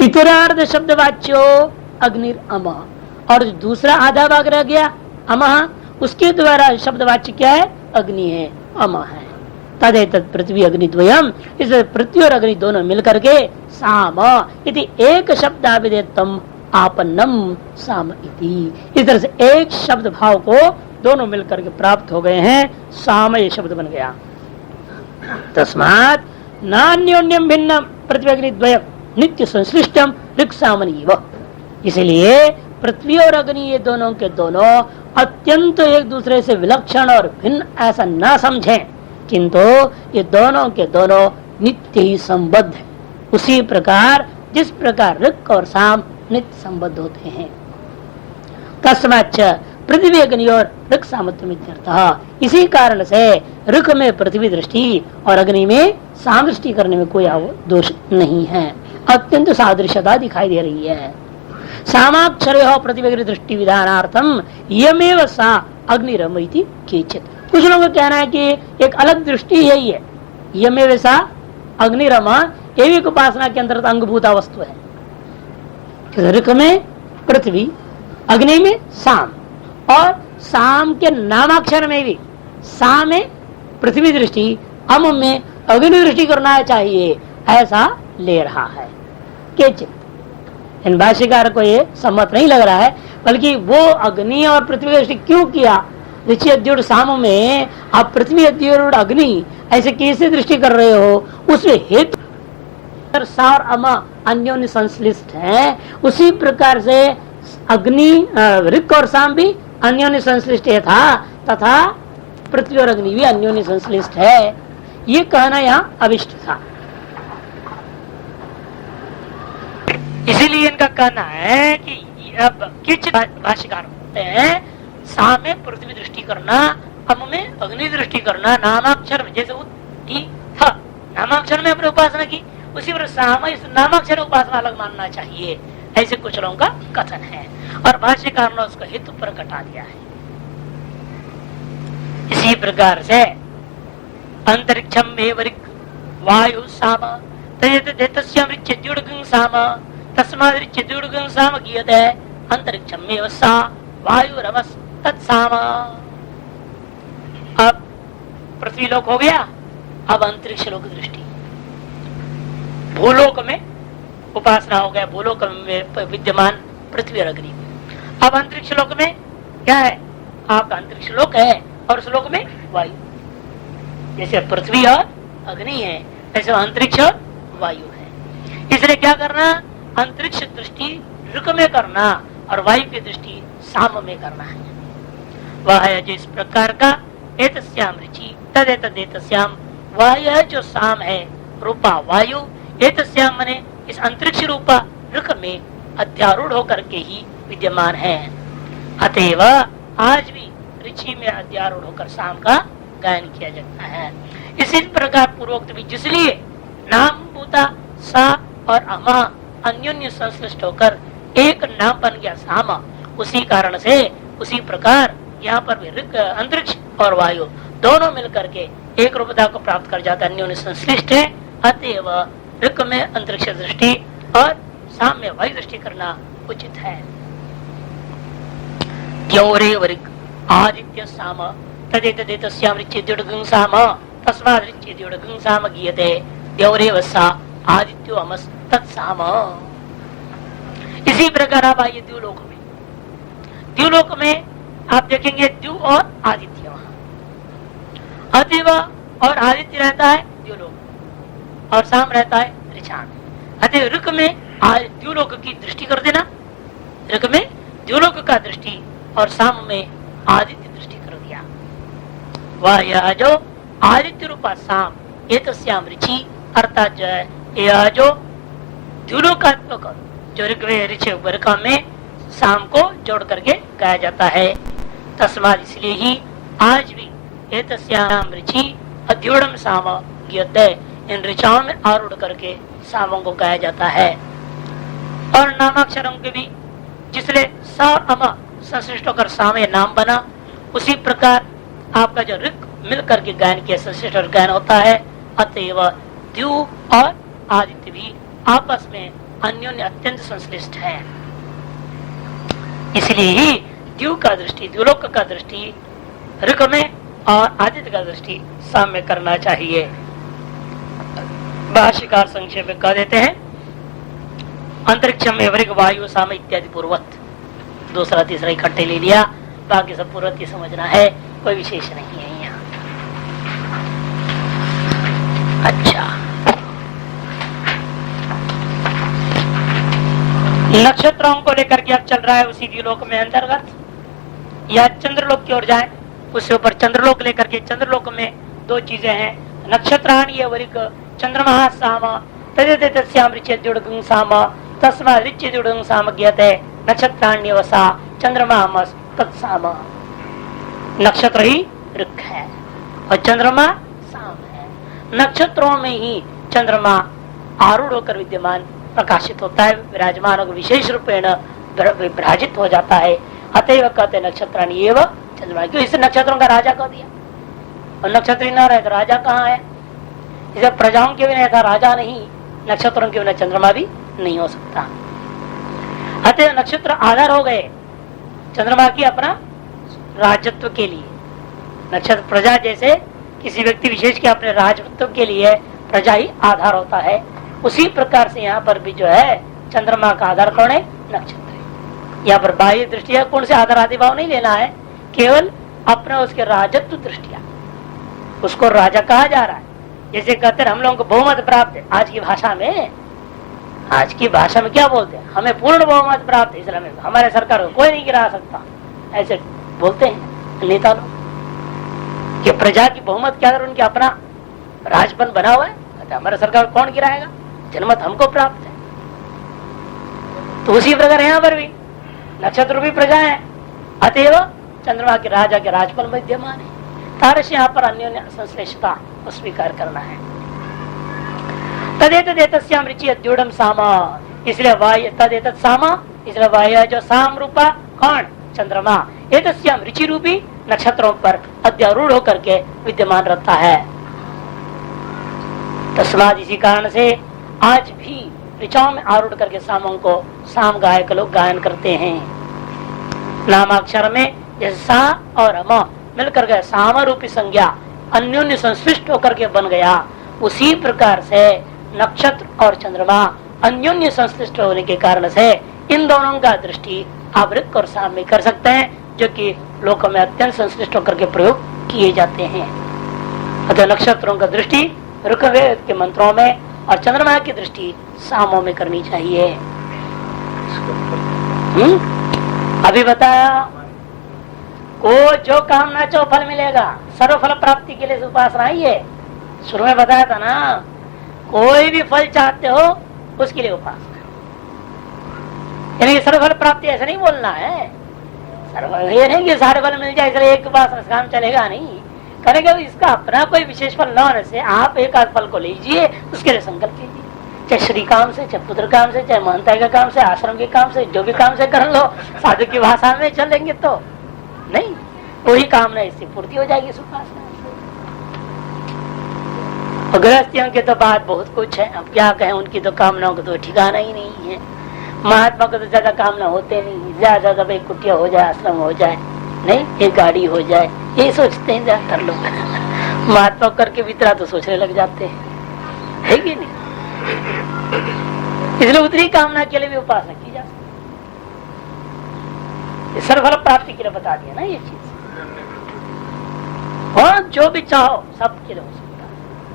इतरार्ध शब्दवाच्यो अग्निर अमः, और दूसरा आधा भाग रह गया अमः, उसके द्वारा शब्दवाच्य क्या है, अग्नि है, अमः है। तदेतत् पृथ्वी अग्नि द्वयम, इस पृथ्वी और अग्नि दोनों मिलकर के साम इति एक शब्दाभिधेयत्वम आपन्नम साम इति, इस तरह से एक शब्द भाव को दोनों मिलकर के प्राप्त हो गए हैं, साम ये शब्द बन गया। तस्मात् नान्योन्यम भिन्न पृथ्वी अग्नि द्वयम नित्य संश्लिष्टम ऋक् सामनीव, इसलिए पृथ्वी और अग्नि ये दोनों के दोनों अत्यंत एक दूसरे से विलक्षण और भिन्न ऐसा न समझें, किंतु ये दोनों के दोनों नित्य ही संबद्ध है। उसी प्रकार जिस प्रकार ऋक् और साम नित्य संबद्ध होते हैं। तस्माच्च पृथ्वी अग्नि और ऋक् सामत्वमित्यर्थः, इसी कारण से ऋक् में पृथ्वी दृष्टि और अग्नि में साम दृष्टि करने में कोई दोष नहीं है, अत्यंत सादृश्यता दिखाई दे रही है। सामाक्षर पृथ्वी अग्नि दृष्टि विधानार्थम यमेव सा अग्निरमइति केचित्, कुछ लोगों का कहना है कि एक अलग दृष्टि यही है, यमेव सा अग्निरमा, ये भी उपासना के अंतर्गत अंगभूता वस्तु है। ऋक् में पृथ्वी, अग्नि में साम, और साम के नामाक्षर में भी सा में पृथ्वी दृष्टि, अम में अग्नि दृष्टि करना चाहिए, ऐसा ले रहा है केचित्। इन भाष्यकार को ये सम्मत नहीं लग रहा है, बल्कि वो अग्नि और पृथ्वी दृष्टि क्यों किया, ऋषि अद्युड साम में आप पृथ्वी अद्युड अग्नि ऐसे कैसे दृष्टि कर रहे हो, उसमें हेतु सा और अम अन्योन्य संश्लिष्ट है। उसी प्रकार से अग्नि ऋक् और साम भी अन्योन्य संश्लिष्ट था, तथा पृथ्वी और अग्नि भी अन्योन्य संश्लिष्ट है, ये कहना यहाँ अविष्ट था। इसीलिए इनका कहना है कि अब किच भाष्यकार होते हैं, साम में पृथ्वी दृष्टि करना अब में अग्नि दृष्टि करना नामाक्षर में, जैसे नामाक्षर में अपने उपासना की, उसी पर साम इस नामाक्षर उपासना अलग मानना चाहिए, ऐसे कुछ लोगों का कथन है। और भाष्यकार ने उसको हेतु पर कटा दिया है। इसी प्रकार से अंतरिक्षम में वायु साम साम तस्माद्युड़ साम गीयते अंतरिक्षम में सा वायु रवस तत्साम। अब पृथ्वी लोक हो गया, अब अंतरिक्ष लोक दृष्टि। भूलोक में उपासना हो गया, भूलोक में विद्यमान पृथ्वी और अग्नि। अब अंतरिक्ष लोक में क्या है? आपका अंतरिक्ष लोक है और उस लोक में वायु। जैसे पृथ्वी और अग्नि है, ऐसे अंतरिक्ष और वायु है। इसलिए क्या करना? अंतरिक्ष दृष्टि ऋक में करना और वायु की दृष्टि साम में करना है। वह है जो इस प्रकार का एतस्याम रुचि तदेतस्याम, वह यह जो साम है रूपा वायु, एतस्याम मने इस अंतरिक्ष रूपा ऋक में अध्यारूढ़ होकर के ही विद्यमान है। अतएव आज भी ऋचि में अध्यारूढ़ होकर साम का गायन किया जाता है। इसी प्रकार पूर्वोक्त भी, जिसलिए नाम भूता सा और अमा अन्योन्य संश्लिष्ट होकर एक नाम बन गया साम, उसी कारण से उसी प्रकार यहाँ पर भी ऋक अंतरिक्ष और वायु दोनों मिलकर के एक रूपता को प्राप्त कर जाता है, अन्योन्य संश्लिष्ट है। अतएव ऋक में अंतरिक्ष दृष्टि और साम में वायु दृष्टि करना उचित है। द्यौरे वरिक आदित्य साम तदेतस्याम ऋच्येद्युड्गं साम तस्माद् ऋच्येद्युड्गं साम गीयते द्यौरे वसा आदित्यो अमस् तत्साम। इसी प्रकार आप आइए द्युलोक में। द्युलोक में आप देखेंगे द्यु और आदित्य, वहां अतिव और आदित्य रहता है द्युलोक और साम रहता है ऋचा में। अतः ऋक में द्युलोक की दृष्टि कर देना, ऋक में द्युलोक का दृष्टि और साम में आदित्य दृष्टि कर दिया। वह यह जो आदित्य रूपा साम एतस्याम ऋचि, अर्थात जो है यह जो द्युलोकात्मक जो ऋक में साम को जोड़ करके गाया जाता है। तस्माद इसलिए ही आज भी एतस्याम ऋचि अध्युड़म साम गीयते, इन ऋचाओं में आरूढ़ करके सामों को गाया जाता है। और नामाक्षरों के भी जिसलिए सा अम संश्लिष्ट होकर सामे नाम बना, उसी प्रकार आपका जो ऋक मिल करके गायन किया संश्लिष्ट और गायन होता है। अतएव द्यु और आदित्य भी आपस में अन्योन्य अत्यंत संश्लिष्ट है। इसलिए ही द्यु का दृष्टि, द्युलोक का दृष्टि ऋक में और आदित्य का दृष्टि साम में करना चाहिए। भाष्यकार संक्षेप में कह देते हैं, अंतरिक्ष में वृग वायु साम इत्यादि पूर्वत, दूसरा तीसरा इकट्ठे ले लिया, बाकी सब पूर्वत ही समझना है, कोई विशेष नहीं है यहाँ। अच्छा, नक्षत्रों को लेकर के अब चल रहा है उसी द्युलोक में अंतर्गत, या चंद्रलोक की ओर जाए, उससे ऊपर चंद्रलोक लेकर के चंद्रलोक में दो चीजें हैं, नक्षत्राणीय वरिक चंद्रमा साम तदेतस्याम ऋच्येद्युड्गं साम तस्माद् ऋच्येद्युड्गं साम गीयते नक्षत्राण्य वसा चंद्रमा अमस् तत्साम। नक्षत्र ही ऋक है और चंद्रमा साम है। नक्षत्रों में ही चंद्रमा आरूढ़ होकर विद्यमान प्रकाशित होता है, विराजमान होकर विशेष रूपेण विभ्राजित हो जाता है। अतएव कहते नक्षत्राणी एवं चंद्रमा, क्यों इसे नक्षत्रों का राजा कह दिया, और नक्षत्र न रहे तो राजा कहाँ है? इसे प्रजाओं के बिना ऐसा राजा नहीं, नक्षत्रों के बिना चंद्रमा भी नहीं हो सकता। अतः नक्षत्र आधार हो गए चंद्रमा की अपना राजत्व के लिए। नक्षत्र प्रजा जैसे किसी व्यक्ति विशेष के अपने राजत्व के लिए प्रजा ही आधार होता है, उसी प्रकार से यहाँ पर भी जो है चंद्रमा का आधार कौन है? नक्षत्र। यहाँ पर बाह्य दृष्टिया कौन से आधार आदि भाव नहीं लेना है, केवल अपना उसके राजत्व दृष्टिया उसको राजा कहा जा रहा है। जैसे कहते हैं हम लोगों को बहुमत प्राप्त है, आज की भाषा में क्या बोलते हैं? हमें पूर्ण बहुमत प्राप्त है, इसलिए हमारे सरकार को कोई नहीं गिरा सकता, ऐसे बोलते हैं नेता लोग कि प्रजा की बहुमत क्या उनके अपना राजपन बना हुआ है, कहते हमारे सरकार कौन गिराएगा, जनमत हमको प्राप्त है। तो उसी प्रकार यहाँ पर भी नक्षत्र भी प्रजा है, अतएव चंद्रमा के राजा के राजपल विद्यमान है। तारस यहाँ पर अन्योन्य संश्लेषता को स्वीकार करना है। तदेतस्याम रुचि अद्यूढ़ साम, इसलिए वाय तदेतत् साम, इसलिए वाय जो साम रूपा कौन चंद्रमा, एतस्याम रुचि रूपी नक्षत्रों पर अध्यारूढ़ होकर के विद्यमान रहता है। तस्माद इसी कारण से आज भी ऋचाओं में आरूढ़ करके सामों को साम गायक लोग गायन करते हैं। नामाक्षर में जैसे सा और म मिलकर गए साम रूपी संज्ञा अन्योन्य संश्लिष्ट होकर के बन गया, उसी प्रकार से नक्षत्र और चंद्रमा अन्योन्य संश्लिष्ट होने के कारण से इन दोनों का दृष्टि आप ऋक और साम में कर सकते हैं, जो कि लोकों में अत्यंत संश्लिष्ट होकर के प्रयोग किए जाते हैं। अतः नक्षत्रों का दृष्टि ऋग्वेद के मंत्रों में और चंद्रमा की दृष्टि सामों में करनी चाहिए। अभी बताया को जो कामना चाहो फल मिलेगा, सर्व फल प्राप्ति के लिए उपासना ही है। शुरू में बताया था ना, कोई भी फल चाहते हो उसके लिए उपासना, यानी सर्व फल प्राप्ति ऐसा नहीं बोलना है। ये नहीं कि सारे फल मिल जाए इसलिए एक उपासना से काम चलेगा नहीं, करेंगे इसका अपना कोई विशेष फल न होने से आप एक आध फल को लीजिए, उसके लिए संकल्प कीजिए, चाहे श्री काम से, चाहे पुत्र काम से, चाहे महंताई का काम से, आश्रम के काम से, जो भी काम से कर लो, साधु की भाषा में चलेंगे तो नहीं, वही कामना इससे पूर्ति हो जाएगी उपासना। गृहस्थियों के तो बात बहुत कुछ है, अब क्या कहें, उनकी तो कामनाओं का तो ठिकाना ही नहीं है। महात्मा को तो ज्यादा कामना होते नहीं, ज्यादा भाई कुटिया हो जाए, आश्रम हो जाए, नहीं एक गाड़ी हो जाए, ये सोचते हैं ज्यादातर लोग। महात्मा करके भीतरा तो सोचने लग जाते हैं, है कि नहीं? इसलिए उतनी कामना के लिए भी उपासना की जा सकती, सर्वफल प्राप्ति के लिए बता दिया ना ये चीज। हाँ जो भी चाहो सबके लिए हो सकता है,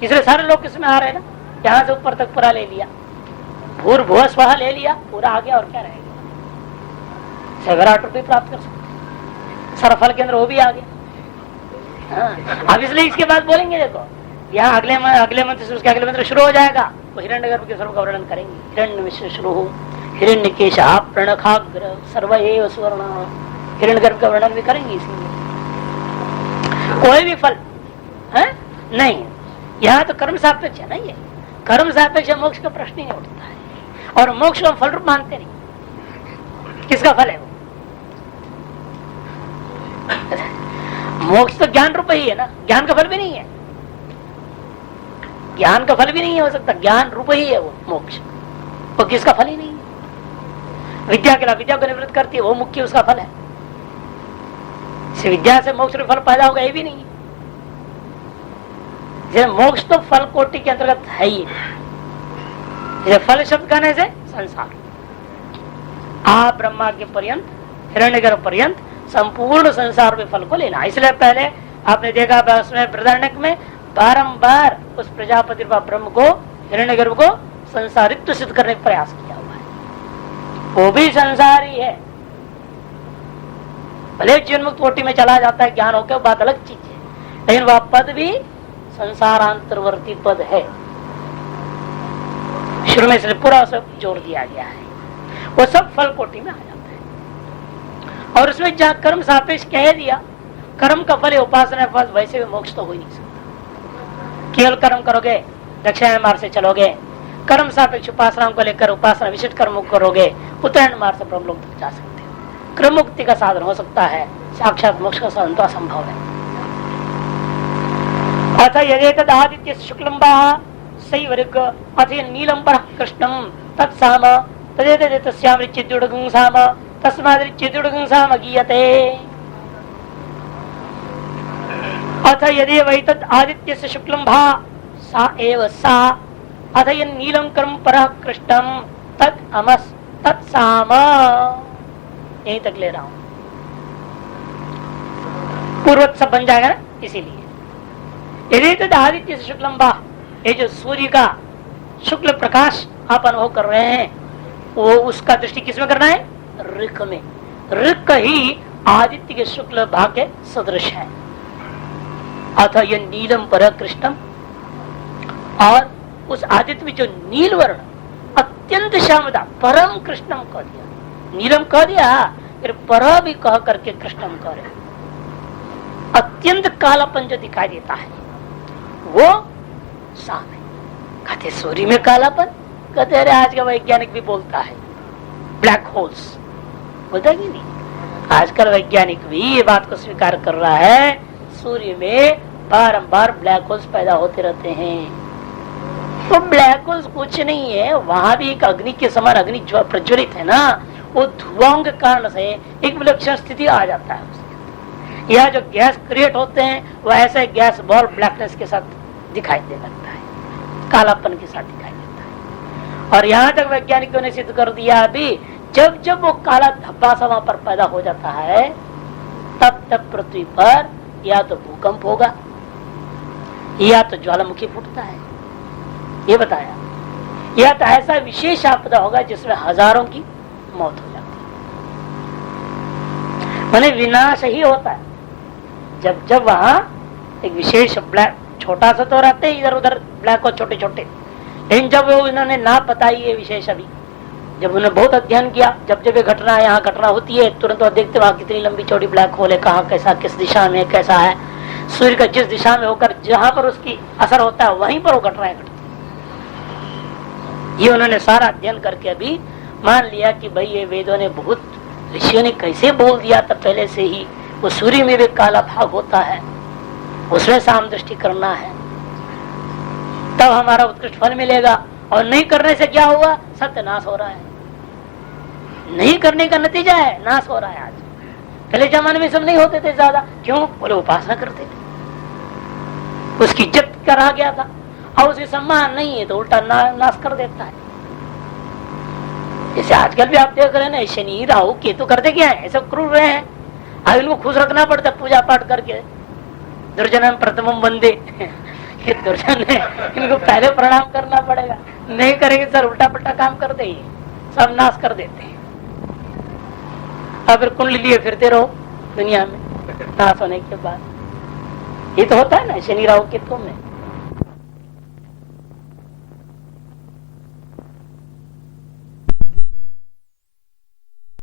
इसलिए सारे लोग इसमें आ रहे हैं ना, यहाँ से ऊपर तक पूरा ले लिया, भूर्भुवः स्वः ले लिया, पूरा आ गया, और क्या रहेगा। विराट रूप भी प्राप्त कर सकते, सरफल के अंदर वो भी आ गया। हाँ अब इसलिए इसके बाद बोलेंगे, देखो यहाँ अगले मंत्र से उसके अगले मंत्र शुरू हो जाएगा, वो हिरण्यगर्भ के स्वरूप का वर्णन करेंगे। हिरण्य में शुरू हो, हिरण्यकेशः प्रणखाग्र सर्व एव स्वर्ण, हिरण्यगर्भ का वर्णन भी करेंगे। इसलिए कोई भी फल है नहीं, यहाँ तो कर्म सापेक्ष है ना, ये कर्म सापेक्ष मोक्ष का प्रश्न ही उठता है, और मोक्ष को फल रूप मानते नहीं। किसका फल है वो? मोक्ष तो ज्ञान रूप ही है ना, ज्ञान का फल भी नहीं है, ज्ञान का फल भी नहीं हो सकता, ज्ञान रूप ही है वो मोक्ष, वो किसका फल ही नहीं है। विद्या के विद्या को निवृत्त करती है, वो मुख्य उसका फल है। विद्या से मोक्ष फल पैदा होगा ये भी नहीं है। मोक्ष तो फल कोटि के अंतर्गत है ही। फल शब्द कहने से संसार, आप ब्रह्मा के पर्यंत, हिरण्यगर्भ पर्यंत संपूर्ण संसार में फल को लेना। इसलिए पहले आपने देखा उसमें बृहदारण्यक में बारंबार उस प्रजापति ब्रह्म को, हिरण्यगर्भ को संसारित्व सिद्ध करने का प्रयास किया हुआ है। वो भी संसार ही है, भले जीवन मुक्त कोटि में चला जाता है ज्ञान होकर, बात अलग चीज है, लेकिन वह पद भी संसारांतर्वर्ती पद है। शुरू में इसलिए पूरा सब जोड़ दिया गया है, वो सब फल कोटि में आ जाता है। और उसमें जहां कर्म सापेक्ष कह दिया, कर्म का फल है, उपासना फल, वैसे भी मोक्ष तो हो ही नहीं सकता। केवल कर्म करोगे, दक्षिणायन मार्ग से चलोगे, कर्म सापेक्ष उपासना को लेकर उपासना विशिष्ट कर्म करोगे, उत्तरायण मार्ग से ब्रह्मलोक तक जा सकते हो। क्रम मुक्ति का साधन हो सकता है, साक्षात मोक्ष का साधन तो असंभव है। अथ यदेतद् आदित्य शुक्लम्बा सैव ऋक् अथ नीलम्बर कृष्णं तत्साम तदेतस्याम ऋचिद्युडगं साम तस्माद् ऋचिद्युडगं साम गीयते। अथ यदि वैतद् आदित्यस्य शुक्लम्भा सा एव सा अथ नीलं कर्म परः कृष्णं तत् अमस् तत्साम। यहीं तक ले रहा हूं, पूर्वत सब बन जाएगा ना, इसीलिए यदि तो आदित्य से शुक्लम्बा, ये जो सूर्य का शुक्ल प्रकाश आप अनुभव कर रहे हैं, वो उसका दृष्टि किसमें करना है? ऋक में। ऋक ही आदित्य के शुक्ल भाग के सदृश है। अथ ये नीलम पर कृष्णम, और उस आदित्य में जो नील वर्ण अत्यंत श्यामता, परम कृष्णम कह दिया, नीलम कह दिया, फिर पर भी कह करके कृष्णम कह रहे, अत्यंत कालापन जो दिखाई देता है वो साफ है। कहते सूर्य में कालापन, कहते अरे आज का वैज्ञानिक भी बोलता है ब्लैक होल्स, बोलता है कि नहीं? आजकल वैज्ञानिक भी ये बात को स्वीकार कर रहा है, सूर्य में बारंबार ब्लैक होल्स पैदा होते रहते हैं। तो ब्लैक होल्स कुछ नहीं है, वहां भी एक अग्नि के समान अग्नि जो प्रज्वलित है ना, वो धुआं के कारण से एक विलक्षण स्थिति आ जाता है उसके। यह जो गैस क्रिएट होते हैं वह ऐसे गैस बॉल ब्लैकनेस के साथ दिखाई देने लगता है, कालापन के साथ दिखाई देता है। और यहाँ तक वैज्ञानिकों ने सिद्ध कर दिया अभी, जब जब वो काला धब्बा सा वहां पर पैदा हो जाता है तब तब पृथ्वी पर या तो भूकंप होगा या तो ज्वालामुखी फूटता है, ये बताया। या तो ऐसा विशेष आपदा होगा जिसमें हजारों की मौत हो जाती है, माने विनाश ही होता है। जब जब वहां एक विशेष ब्लैक, छोटा सा तो रहते इधर उधर ब्लैक और छोटे छोटे, लेकिन जब वो इन्होंने ना बताई ये विशेष, अभी जब उन्होंने बहुत अध्ययन किया, जब जब ये घटना यहाँ घटना होती है तुरंत वो देखते वहां कितनी लंबी चौड़ी ब्लैक होल है, कहाँ कैसा किस दिशा में कैसा है, सूर्य का जिस दिशा में होकर जहां पर उसकी असर होता है वहीं पर वो घटनाएं घटती। ये उन्होंने सारा अध्ययन करके अभी मान लिया कि भाई ये वेदों ने बहुत, ऋषियों ने कैसे बोल दिया था पहले से ही, वो सूर्य में भी काला भाग होता है, उसमें साम दृष्टि करना है तब हमारा उत्कृष्ट फल मिलेगा। और नहीं करने से क्या हुआ? सत्यनाश हो रहा है, नहीं करने का नतीजा है नाश हो रहा है। आज पहले जमाने में सब नहीं होते थे ज्यादा, क्यों? बोले उपासना करते थे, उसकी इज्जत करा गया था, और उसे सम्मान नहीं है तो उल्टा नाश कर देता है। जैसे आजकल भी आप देख रहे हैं ना, शनि राहु केतु करते क्या है, ऐसे क्रूर रहे हैं, अब इनको खुश रखना पड़ता है पूजा पाठ करके। दुर्जन प्रथमम वंदे, ये दुर्जन है, इनको पहले प्रणाम करना पड़ेगा, नहीं करेंगे सर उल्टा पल्टा काम करते ही सब नाश कर देते हैं। अब फिर कुंडली लिए फिरते रहो दुनिया में नाश होने के बाद, ये तो होता है ना शनि राहु केतु में।